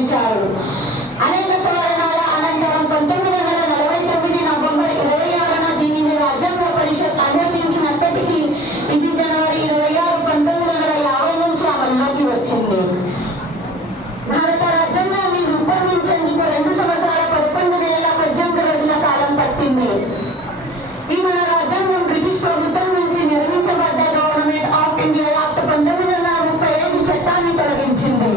నిర్మించారు. అనేక సవరణల అనంతరం 1949 నవంబర్ 26న దీనిని రాజ్యాంగ పరిషత్ అనుమతించినప్పటికీ ఇది జనవరి 26, 1950 నుంచి అమల్లోకి వచ్చింది. భారత రాజ్యాంగాన్ని రూపొందించేందుకు 2 సంవత్సరాల 11 నెలల 18 రోజుల కాలం పట్టింది. ఈ మన రాజ్యాంగం బ్రిటిష్ ప్రభుత్వం నుంచి నిర్మించబడ్డ గవర్నమెంట్ ఆఫ్ ఇండియా యాక్ట్ 1935 చట్టాన్ని తొలగించింది.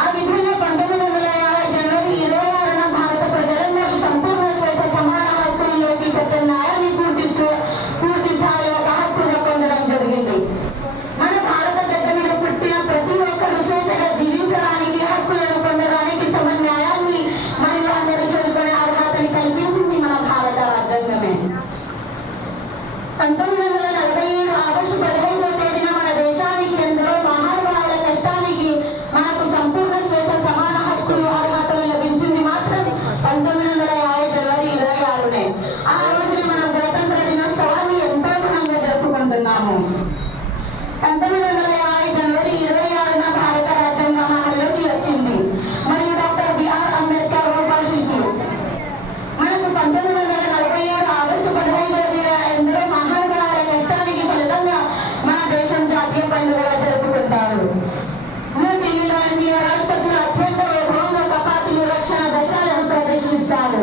ఆ విధంగా 1950 జనవరి 26న భారత ప్రజలందరూ సంపూర్ణ స్వేచ్ఛ సమాన హక్కుల్లోకి పెద్ద న్యాయాన్ని పూర్తి స్థాయిలో ఒక హక్కుగా పొందడం జరిగింది. మన భారత గడ్డ మీద పుట్టిన ప్రతి ఒక్కరూ స్వేచ్ఛగా జీవించడానికి, హక్కులను పొందడానికి, సమ న్యాయాన్ని మరియు అందరూ చదువుకునే అర్హతని కల్పించింది మన భారత రాజ్యాంగమే. 1947 ఆగస్టు 15వ తేదీన మన దేశానికి ఎందరో మహానుభావుల కష్టానికి మనకు సంపూర్ణ స్వేచ్ఛ సమాన హక్కులు అర్హతలు లభించింది మాత్రం 1950 జనవరి 26నే. ఆ రోజున మనం గణతంత్ర దినోత్సవాన్ని ఎంతో ఘనంగా జరుపుకుంటున్నాము. 1950 జనవరి 26న భారత రాజ్యాంగం అమల్లోకి వచ్చింది మరియు డాక్టర్ బిఆర్ అంబేద్కర్ రూపశిల్పి. మనకు 1947 ఆగస్టు 15వ ఎందరో మహానుభావుల కష్టానికి ఫలితంగా మన దేశం జాతీయ పండుగగా జరుపుకుంటారు. ఢిల్లీలో ఇండియా రాష్ట్రపతులు అత్యంత వైభవంగా కపాతులు రక్షణ దశాలను ప్రదర్శిస్తారు.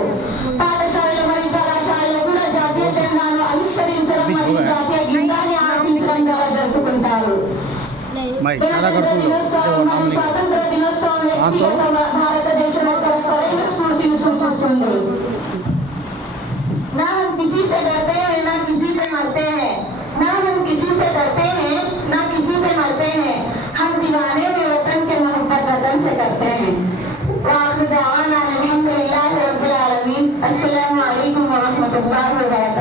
పాఠశాలలు మరియు కళాశాలలో కూడా జాతీయ జెండాను ఆవిష్కరించడం మరియు జాతీయ గీతాన్ని ఆలపించడం ద్వారా జరుపుకుంటారు. స్వాతంత్ర దినోత్సవం భారతదేశం యొక్క సరైన స్ఫూర్తిని సూచిస్తుంది.